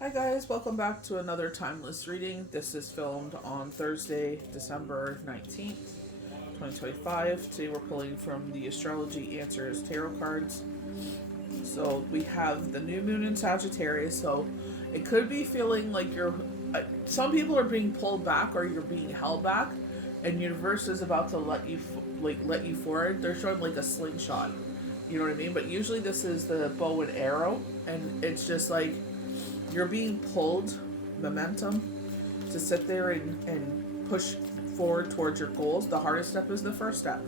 Hi guys, welcome back to another timeless reading. This is filmed on Thursday, December 19th, 2025. Today we're pulling from the Astrology Answers Tarot cards. So we have the new moon in Sagittarius, so it could be feeling like some people are being pulled back or you're being held back, and universe is about to let you forward. They're showing like a slingshot. You know what I mean? But usually this is the bow and arrow, and it's just like you're being pulled momentum to sit there and push forward towards your goals. The hardest step is the first step.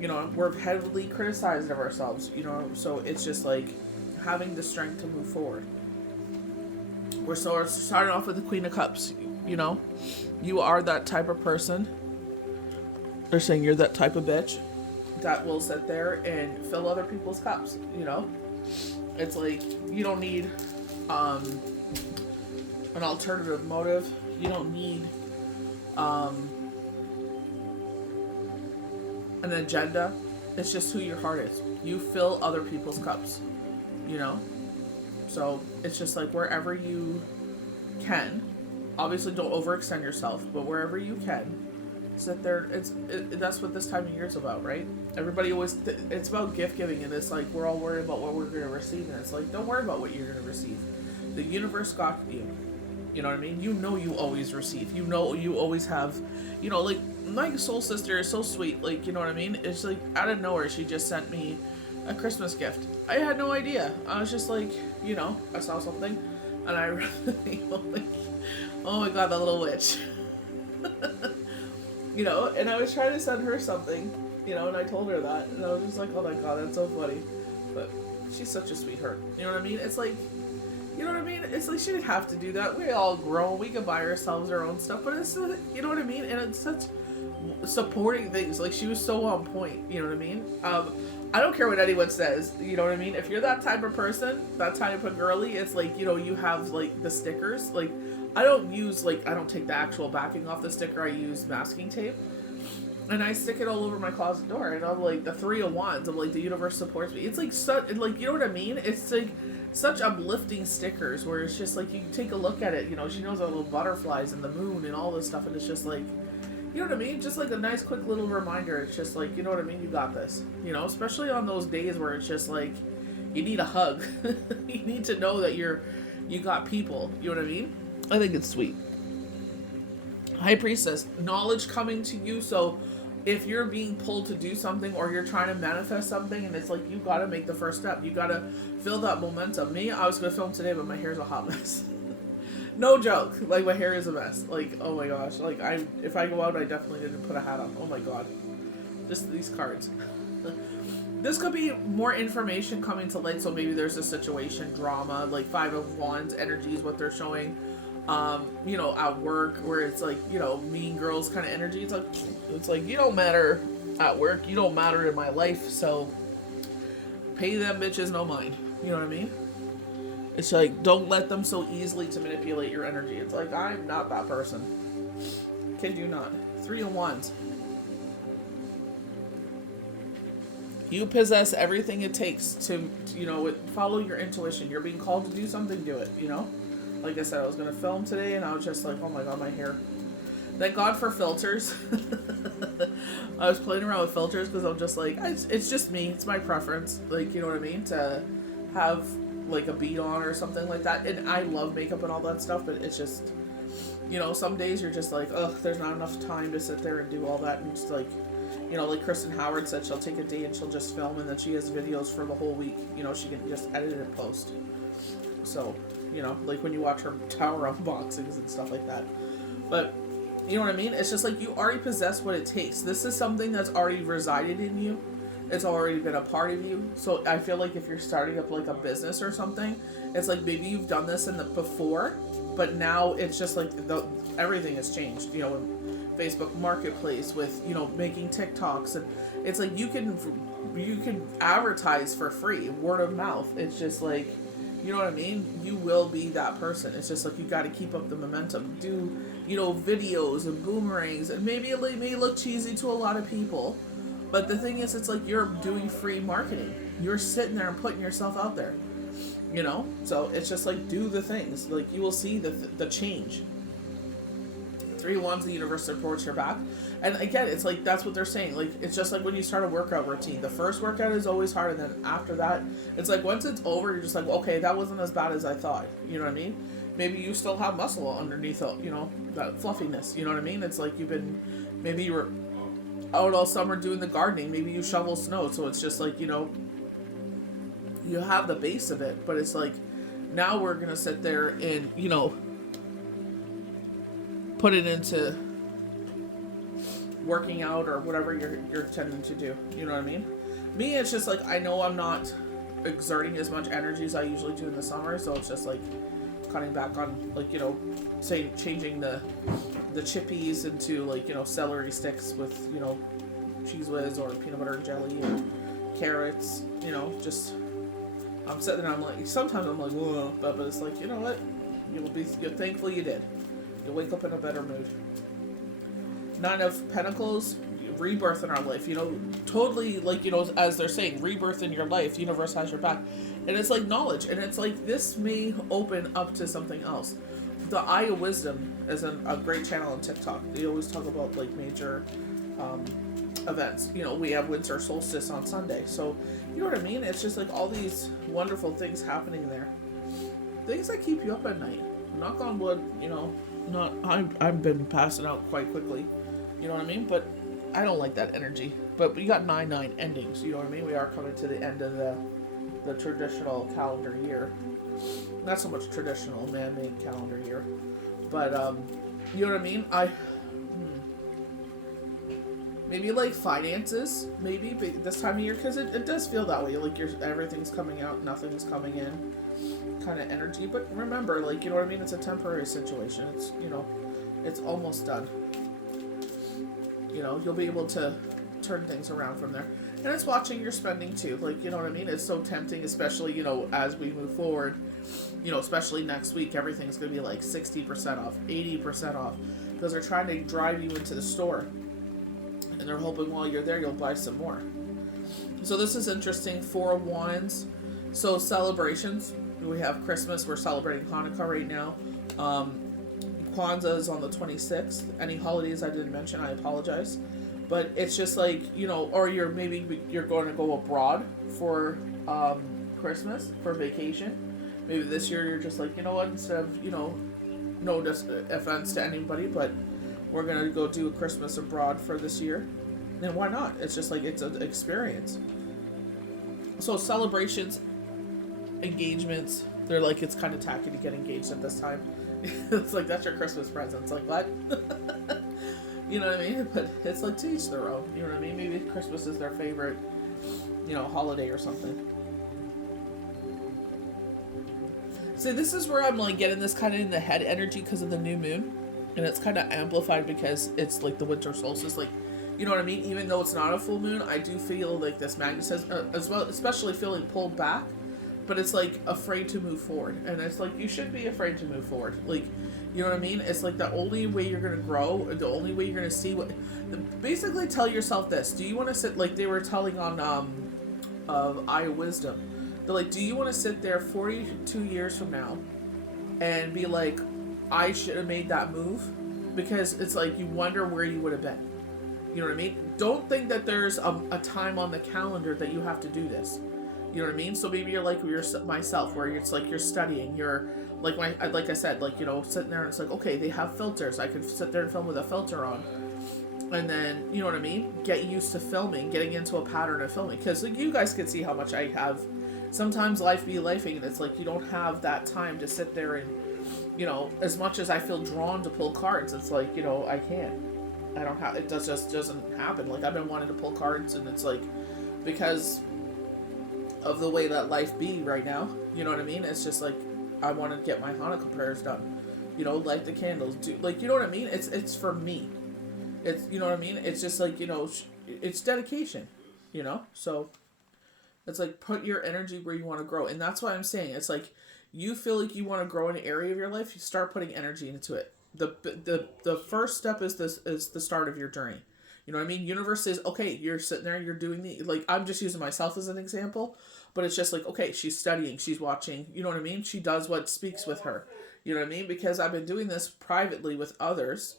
We're heavily criticized of ourselves, so it's just like having the strength to move forward. We're starting off with the Queen of Cups. You are that type of person. They're saying you're that type of bitch that will sit there and fill other people's cups. It's like you don't need an alternative motive. You don't need an agenda. It's just who your heart is. You fill other people's cups. So it's just like wherever you can. Obviously, don't overextend yourself, but wherever you can, sit there. That's what this time of year is about, right? Everybody always it's about gift giving, and it's like we're all worried about what we're going to receive, and it's like don't worry about what you're going to receive. The universe got you. You know what I mean? You always receive. You always have. Like my soul sister is so sweet. Like you know what I mean? It's like out of nowhere she just sent me a Christmas gift. I had no idea. I was just like, I saw something, and I really like, oh my god, that little witch. And I was trying to send her something, and I told her that, and I was just like, oh my god, that's so funny. But she's such a sweetheart. You know what I mean? It's like, It's like she didn't have to do that. We all grown. We can buy ourselves our own stuff, but it's, you know what I mean? And it's such supporting things. Like she was so on point. You know what I mean? I don't care what anyone says. You know what I mean? If you're that type of person, that type of girly, it's like, you have like the stickers. Like I don't take the actual backing off the sticker. I use masking tape. And I stick it all over my closet door, and I'm like the 3 of Wands. I'm like the universe supports me. It's like you know what I mean? It's like such uplifting stickers where it's just like you take a look at it. She knows the little butterflies and the moon and all this stuff, and it's just like, you know what I mean? Just like a nice quick little reminder. It's just like, you know what I mean? You got this. Especially on those days where it's just like you need a hug. You need to know that you got people. You know what I mean? I think it's sweet. High Priestess, knowledge coming to you. So if you're being pulled to do something or you're trying to manifest something, and it's like you gotta make the first step. You gotta feel that momentum. Me, I was gonna film today, but my hair's a hot mess. No joke. Like my hair is a mess. Like, oh my gosh. Like if I go out, I definitely didn't put a hat on. Oh my god. Just these cards. This could be more information coming to light. So maybe there's a situation, drama, like 5 of Wands energy is what they're showing. At work where it's like, mean girls kind of energy. It's like you don't matter at work, you don't matter in my life, so pay them bitches no mind. You know what I mean? It's like don't let them so easily to manipulate your energy. It's like I'm not that person. Kid you not. 3 of Wands. You possess everything it takes to follow your intuition. You're being called to do something, do it, Like I said, I was going to film today, and I was just like, oh my god, my hair. Thank God for filters. I was playing around with filters because I'm just like, it's just me. It's my preference. Like, you know what I mean? To have, like, a bead on or something like that. And I love makeup and all that stuff, but it's just, some days you're just like, ugh, there's not enough time to sit there and do all that. And just like, like Kristen Howard said, she'll take a day and she'll just film, and then she has videos for the whole week. She can just edit and post. So... like when you watch her tower unboxings and stuff like that. But, you know what I mean? It's just like you already possess what it takes. This is something that's already resided in you. It's already been a part of you. So I feel like if you're starting up like a business or something, it's like maybe you've done this before, but now it's just like everything has changed. In Facebook Marketplace with, making TikToks, and it's like you can advertise for free, word of mouth. It's just like, you know what I mean? You will be that person. It's just like you got to keep up the momentum. Do, videos and boomerangs. And maybe it may look cheesy to a lot of people. But the thing is, it's like you're doing free marketing. You're sitting there and putting yourself out there. you know. So it's just like, do the things, like you will see the change. 3 wands, the universe supports your back. And again, it's like, that's what they're saying. Like, it's just like when you start a workout routine. The first workout is always hard, and then after that, it's like once it's over, you're just like, okay, that wasn't as bad as I thought. You know what I mean? Maybe you still have muscle underneath, you know, that fluffiness. You know what I mean? It's like maybe you were out all summer doing the gardening. Maybe you shovel snow. So it's just like, you know, you have the base of it. But it's like, now we're going to sit there and, you know, put it into working out or whatever you're tending to do. You know what I mean? Me, it's just like, I know I'm not exerting as much energy as I usually do in the summer, so it's just like cutting back on, like, you know, say changing the chippies into, like, you know, celery sticks with, you know, Cheese Whiz or peanut butter and jelly and carrots. You know, just I'm sitting there, I'm like, sometimes I'm like, whoa, but it's like, you know what, you're thankful you did. You'll wake up in a better mood. 9 of Pentacles, rebirth in our life. You know, totally, like, you know, as they're saying, rebirth in your life. The universe has your back. And it's like knowledge. And it's like, this may open up to something else. The Eye of Wisdom is a great channel on TikTok. They always talk about, like, major events. You know, we have winter solstice on Sunday. So, you know what I mean? It's just like all these wonderful things happening there. Things that keep you up at night. Knock on wood, you know. I've been passing out quite quickly, you know what I mean, but I don't like that energy. But we got 9/9 endings, you know what I mean. We are coming to the end of the traditional calendar year, not so much traditional man-made calendar year, but you know what I mean. Maybe like finances, maybe this time of year, because it does feel that way. Like everything's coming out, nothing's coming in, kind of energy. But remember, like, you know what I mean, it's a temporary situation. It's, you know, it's almost done. You know, you'll be able to turn things around from there. And it's watching your spending too. Like, you know what I mean? It's so tempting, especially, you know, as we move forward, you know, especially next week, everything's going to be like 60% off, 80% off, because they're trying to drive you into the store. And they're hoping while you're there, you'll buy some more. So this is interesting. 4 of Wands. So celebrations. We have Christmas. We're celebrating Hanukkah right now. Kwanzaa is on the 26th. Any holidays I didn't mention, I apologize. But it's just like, you know, or you're going to go abroad for Christmas, for vacation. Maybe this year you're just like, you know what, instead of, you know, no offense to anybody, but we're going to go do a Christmas abroad for this year. And why not? It's just like, it's an experience. So celebrations, engagements, they're like, it's kind of tacky to get engaged at this time. It's like, that's your Christmas present. It's like, what? You know what I mean? But it's like, to each their own. You know what I mean? Maybe Christmas is their favorite, you know, holiday or something. See, this is where I'm like getting this kind of in the head energy because of the new moon. And it's kind of amplified because it's like the winter solstice. Like, you know what I mean? Even though it's not a full moon, I do feel like this magnetism as well, especially feeling pulled back. But it's like afraid to move forward. And it's like, you should be afraid to move forward. Like, you know what I mean? It's like the only way you're going to grow, the only way you're going to see what... Basically tell yourself this. Do you want to sit, like they were telling on Eye of Wisdom. They're like, do you want to sit there 42 years from now and be like, I should have made that move? Because it's like, you wonder where you would have been. You know what I mean? Don't think that there's a time on the calendar that you have to do this. You know what I mean? So maybe you're like myself, where it's like you're studying, you're like like I said, like, you know, sitting there and it's like, okay, they have filters. I could sit there and film with a filter on. And then, you know what I mean? Get used to filming, getting into a pattern of filming. Because like, you guys can see how much I have. Sometimes life be lifing, and it's like you don't have that time to sit there and, you know, as much as I feel drawn to pull cards, it's like, you know, I can't. I don't have, it just doesn't happen. Like, I've been wanting to pull cards, and it's like, because of the way that life be right now, you know what I mean? It's just like, I want to get my Hanukkah prayers done, you know, light the candles, do, like, you know what I mean? It's for me. It's, you know what I mean? It's just like, you know, it's dedication, you know? So it's like, put your energy where you want to grow. And that's why I'm saying, it's like, you feel like you want to grow in an area of your life, you start putting energy into it. The first step is the start of your journey. You know what I mean? Universe says, okay, you're sitting there, you're doing like, I'm just using myself as an example. But it's just like, okay, she's studying, she's watching, you know what I mean? She does what speaks with her. You know what I mean? Because I've been doing this privately with others.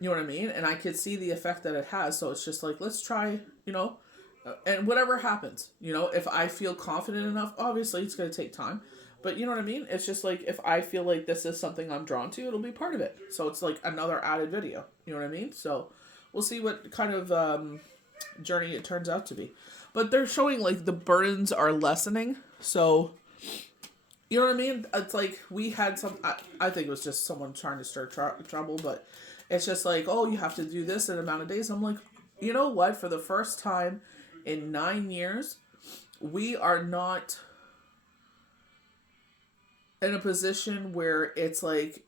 You know what I mean? And I could see the effect that it has. So it's just like, let's try, and whatever happens, if I feel confident enough, obviously it's going to take time. But you know what I mean? It's just like, if I feel like this is something I'm drawn to, it'll be part of it. So it's like another added video. You know what I mean? So we'll see what kind of journey it turns out to be. But they're showing like the burdens are lessening. So, you know what I mean? It's like we had I think it was just someone trying to stir trouble. But it's just like, oh, you have to do this in an amount of days. I'm like, you know what? For the first time in 9 years, we are not in a position where it's like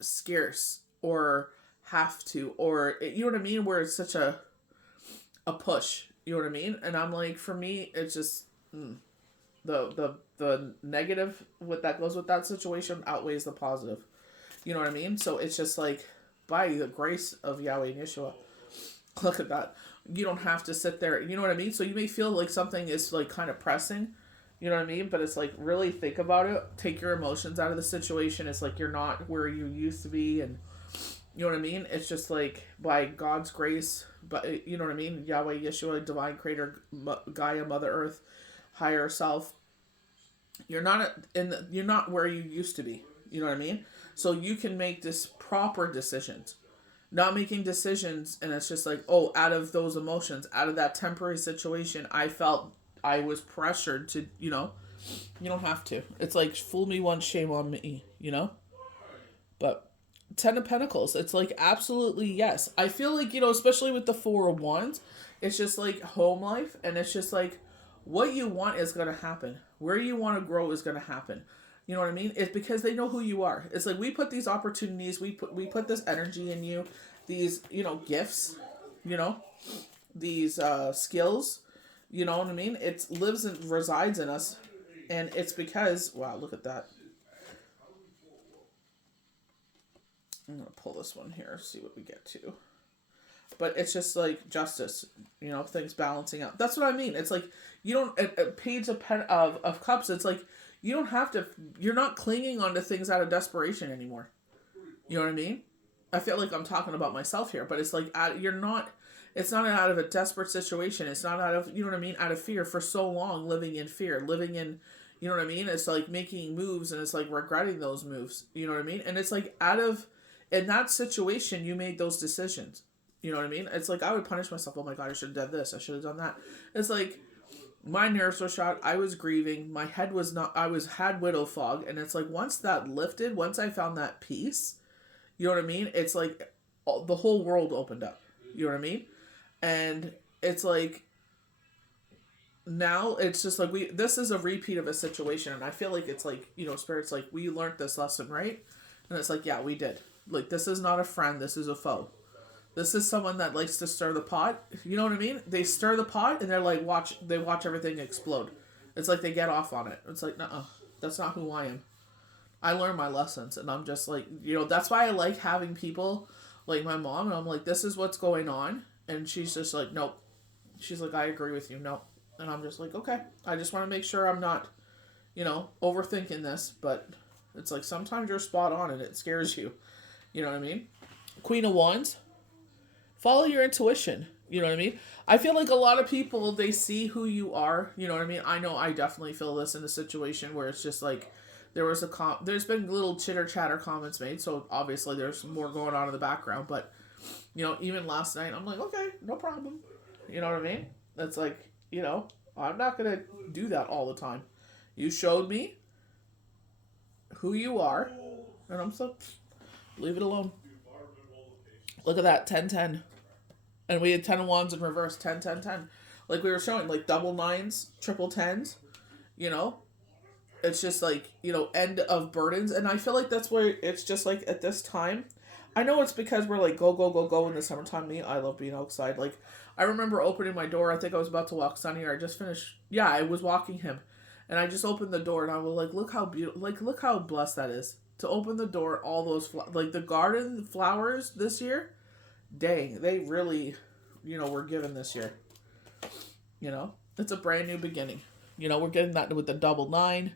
scarce or have to, or you know what I mean, where it's such a push, you know what I mean. And I'm like, for me, it's just the negative with that goes with that situation outweighs the positive, you know what I mean. So it's just like, by the grace of Yahweh and Yeshua, look at that, you don't have to sit there, you know what I mean. So you may feel like something is like kind of pressing, you know what I mean? But it's like, really think about it. Take your emotions out of the situation. It's like, you're not where you used to be. And you know what I mean? It's just like, by God's grace, but you know what I mean? Yahweh, Yeshua, divine creator, Gaia, Mother Earth, higher self. You're not where you used to be. You know what I mean? So you can make this proper decisions. Not making decisions, and it's just like, oh, out of those emotions, out of that temporary situation, I felt I was pressured to, you don't have to. It's like, fool me once, shame on me, But 10 of Pentacles, it's like, absolutely yes. I feel like, especially with the 4 of Wands, it's just like home life, and it's just like, what you want is going to happen. Where you want to grow is going to happen. You know what I mean? It's because they know who you are. It's like, we put these opportunities, we put this energy in you, these, gifts, these skills, you know what I mean? It lives and resides in us. And it's because, wow, look at that. I'm going to pull this one here, see what we get to. But it's just like justice, things balancing out. That's what I mean. It's like, you don't, a page of cups, it's like, you don't have to, you're not clinging onto things out of desperation anymore. You know what I mean? I feel like I'm talking about myself here, but it's like, it's not out of a desperate situation. It's not out of, you know what I mean? Out of fear for so long, living in fear, living in, you know what I mean? It's like making moves, and it's like regretting those moves. You know what I mean? And it's like, in that situation, you made those decisions. You know what I mean? It's like, I would punish myself. Oh my God, I should have done this. I should have done that. It's like, my nerves were shot. I was grieving. My head was not, had widow fog. And it's like, once that lifted, once I found that peace, you know what I mean? It's like, the whole world opened up. You know what I mean? And it's like, now it's just like, this is a repeat of a situation. And I feel like it's like, Spirit's like, we learned this lesson, right? And it's like, yeah, we did. Like, this is not a friend. This is a foe. This is someone that likes to stir the pot. You know what I mean? They stir the pot, and they're like, watch everything explode. It's like they get off on it. It's like, nuh-uh, that's not who I am. I learned my lessons, and I'm just like, that's why I like having people like my mom, and I'm like, this is what's going on, and she's just like, nope. She's like, I agree with you, nope. And I'm just like, okay. I just want to make sure I'm not, overthinking this, but it's like, sometimes you're spot on, and it scares you. You know what I mean? Queen of Wands. Follow your intuition. You know what I mean? I feel like a lot of people, they see who you are. You know what I mean? I know I definitely feel this in a situation where it's just like, there's been little chitter chatter comments made. So obviously there's more going on in the background. But, even last night, I'm like, okay, no problem. You know what I mean? That's like, I'm not going to do that all the time. You showed me who you are. And I'm so, leave it alone. Look at that, 10-10. And we had 10 of Wands in reverse, 10-10-10. Like we were showing, like double 9s, triple 10s, It's just like, end of burdens. And I feel like that's where it's just like at this time. I know it's because we're like, go, go, go, go in the summertime. I love being outside. Like, I remember opening my door. I think I was about to walk Sunny, or I just finished. Yeah, I was walking him. And I just opened the door, and I was like, look how beautiful, like, look how blessed that is. To open the door, all those, like the garden flowers this year. Dang, they really, were given this year. It's a brand new beginning. You know, we're getting that with the double nine,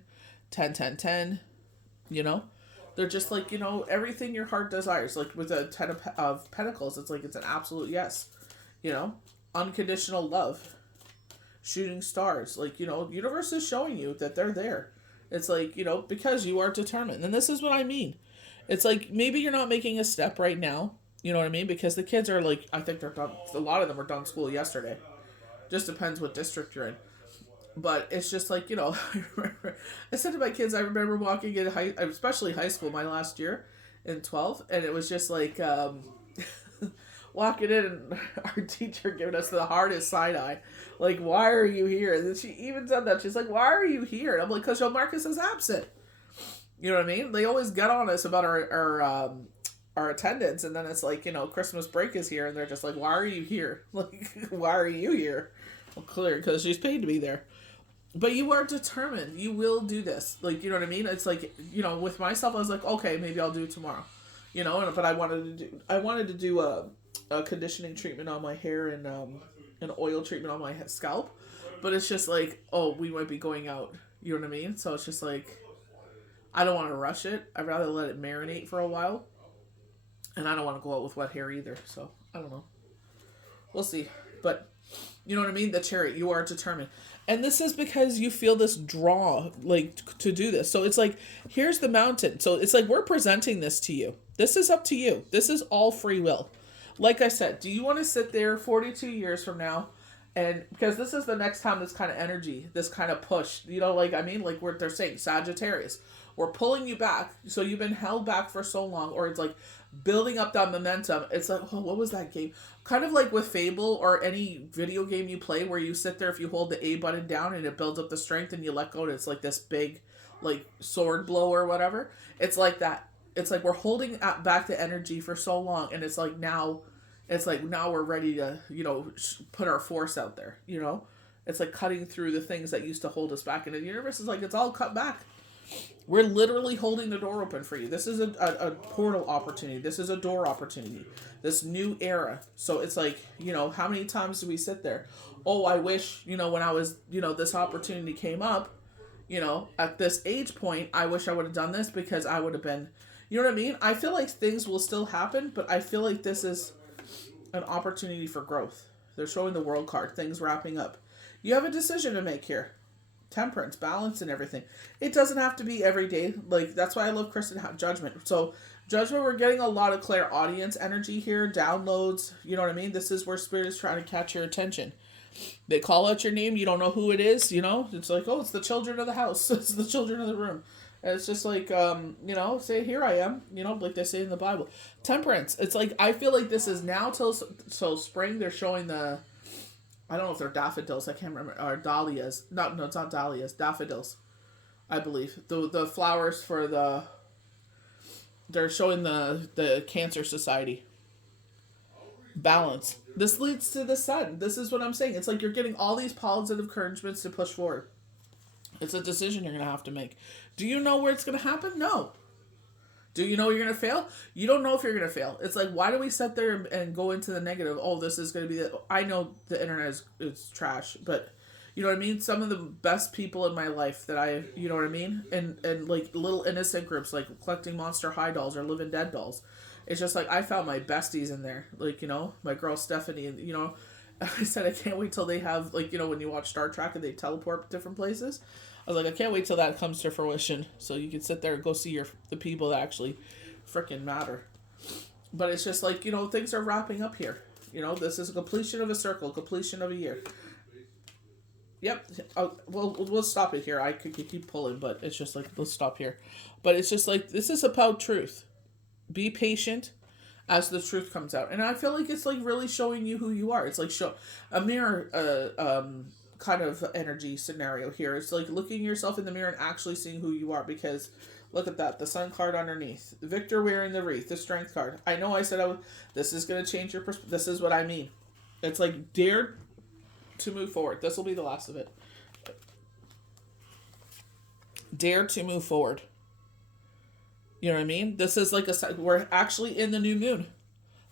10, 10, 10. You know, they're just like, you know, everything your heart desires. Like with the ten of pentacles, it's like it's an absolute yes. You know, unconditional love, shooting stars. Like, you know, universe is showing you that they're there. It's like, you know, because you are determined. And this is what I mean. It's like maybe you're not making a step right now. You know what I mean? Because the kids are like, I think they're done. A lot of them were done school yesterday. Just depends what district you're in. But it's just like, you know, I said to my kids, I remember walking in especially high school, my last year in 12th, and it was just like walking in and our teacher giving us the hardest side eye. Like, why are you here? And then she even said that. She's like, why are you here? And I'm like, because your Marcus is absent. You know what I mean? They always get on us about our attendance, and then it's like, you know, Christmas break is here, and they're just like, why are you here? Like, why are you here? Well, clear, because she's paid to be there. But you are determined. You will do this. Like, you know what I mean? It's like, you know, with myself, I was like, okay, maybe I'll do it tomorrow. You know, but I wanted to do a conditioning treatment on my hair and an oil treatment on my scalp. But it's just like, oh, we might be going out. You know what I mean? So it's just like, I don't want to rush it. I'd rather let it marinate for a while. And I don't want to go out with wet hair either. So, I don't know. We'll see. But, you know what I mean? The Chariot, you are determined. And this is because you feel this draw, like, to do this. So it's like, here's the mountain. So it's like, we're presenting this to you. This is up to you. This is all free will. Like I said, do you want to sit there 42 years from now? And because this is the next time this kind of energy, this kind of push, you know, like, I mean, like they're saying, Sagittarius, we're pulling you back. So you've been held back for so long, or it's like building up that momentum. It's like, oh, what was that game? Kind of like with Fable or any video game you play where you sit there, if you hold the A button down and it builds up the strength and you let go and it's like this big, like, sword blow or whatever. It's like that. It's like we're holding back the energy for so long, and it's like now we're ready to, you know, put our force out there, you know? It's like cutting through the things that used to hold us back. And the universe is like, it's all cut back. We're literally holding the door open for you. This is a portal opportunity. This is a door opportunity. This new era. So it's like, you know, how many times do we sit there? Oh, I wish, you know, when I was, you know, this opportunity came up, you know, at this age point, I wish I would have done this because I would have been, you know what I mean? I feel like things will still happen, but I feel like this is an opportunity for growth. They're showing the world card, things wrapping up. You have a decision to make here. Temperance, balance, and everything. It doesn't have to be every day. Like, that's why I love Kristen Judgment. So, Judgment, we're getting a lot of clairaudience energy here, downloads. You know what I mean? This is where Spirit is trying to catch your attention. They call out your name, you don't know who it is, you know? It's like, oh, it's the children of the house. It's the children of the room. And it's just like, you know, say, here I am, you know, like they say in the Bible. Temperance. It's like, I feel like this is now till spring. They're showing the, I don't know if they're daffodils, I can't remember, or dahlias. No, it's not dahlias, daffodils, I believe. The flowers for they're showing the Cancer Society. Balance. This leads to the sun. This is what I'm saying. It's like you're getting all these positive encouragements to push forward. It's a decision you're going to have to make. Do you know where it's going to happen? No. Do you know you're going to fail? You don't know if you're going to fail. It's like, why do we sit there and go into the negative? Oh, this is going to be I know the internet is trash, but you know what I mean? Some of the best people in my life that you know what I mean? And like little innocent groups like collecting Monster High dolls or Living Dead dolls. It's just like, I found my besties in there. Like, you know, my girl Stephanie, and, you know, I said, I can't wait till they have, like, you know, when you watch Star Trek and they teleport different places. I was like, I can't wait till that comes to fruition, so you can sit there and go see the people that actually freaking matter. But it's just like, you know, things are wrapping up here. You know, this is a completion of a circle, completion of a year. Yep. We'll stop it here. I could keep pulling, but it's just like, let's stop here. But it's just like, this is about truth. Be patient as the truth comes out. And I feel like it's like really showing you who you are. It's like a mirror, kind of energy scenario here. It's like looking yourself in the mirror and actually seeing who you are, because look at that, the Sun card underneath, Victor wearing the wreath, the Strength card. I know I said this is going to change your perspective. This is what I mean. It's like, dare to move forward. This will be the last of it. Dare to move forward. You know what I mean? This is like we're actually in the new moon.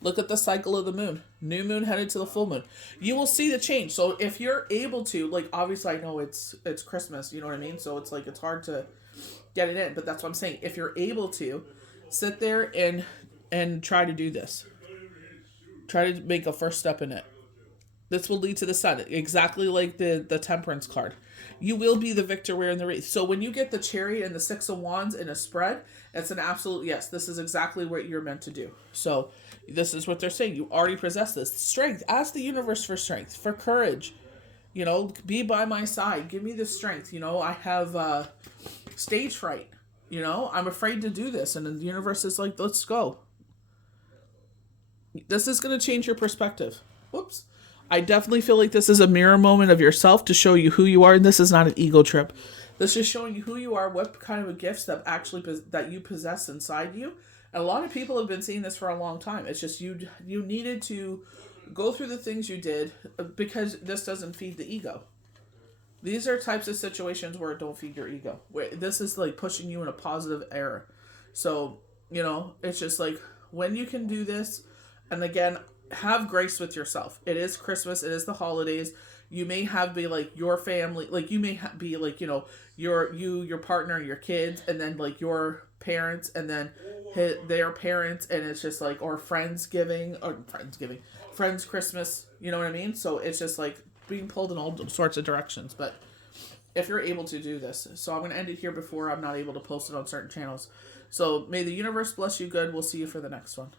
Look at the cycle of the moon. New moon headed to the full moon. You will see the change. So if you're able to, like, obviously I know it's Christmas, you know what I mean? So it's like it's hard to get it in, but that's what I'm saying. If you're able to, sit there and try to do this. Try to make a first step in it. This will lead to the sun, exactly like the temperance card. You will be the victor wearing the wreath. So when you get the chariot and the 6 of Wands in a spread, it's an absolute yes. This is exactly what you're meant to do. So this is what they're saying. You already possess this. Strength. Ask the universe for strength, for courage. You know, be by my side. Give me the strength. You know, I have stage fright. You know, I'm afraid to do this. And the universe is like, let's go. This is going to change your perspective. Whoops. I definitely feel like this is a mirror moment of yourself to show you who you are. And this is not an ego trip. This is showing you who you are, what kind of gifts that you possess inside you. And a lot of people have been seeing this for a long time. It's just you needed to go through the things you did because this doesn't feed the ego. These are types of situations where it don't feed your ego. Where this is like pushing you in a positive era. So, you know, it's just like when you can do this, and again, have grace with yourself. It is Christmas. It is the holidays. You may have be like your family, like you may be like, you know, your partner, your kids, and then like your parents, and then their parents, and it's just like, or friends Christmas, you know what I mean? So it's just like being pulled in all sorts of directions. But if you're able to do this, so I'm going to end it here before I'm not able to post it on certain channels. So may the universe bless you good. We'll see you for the next one.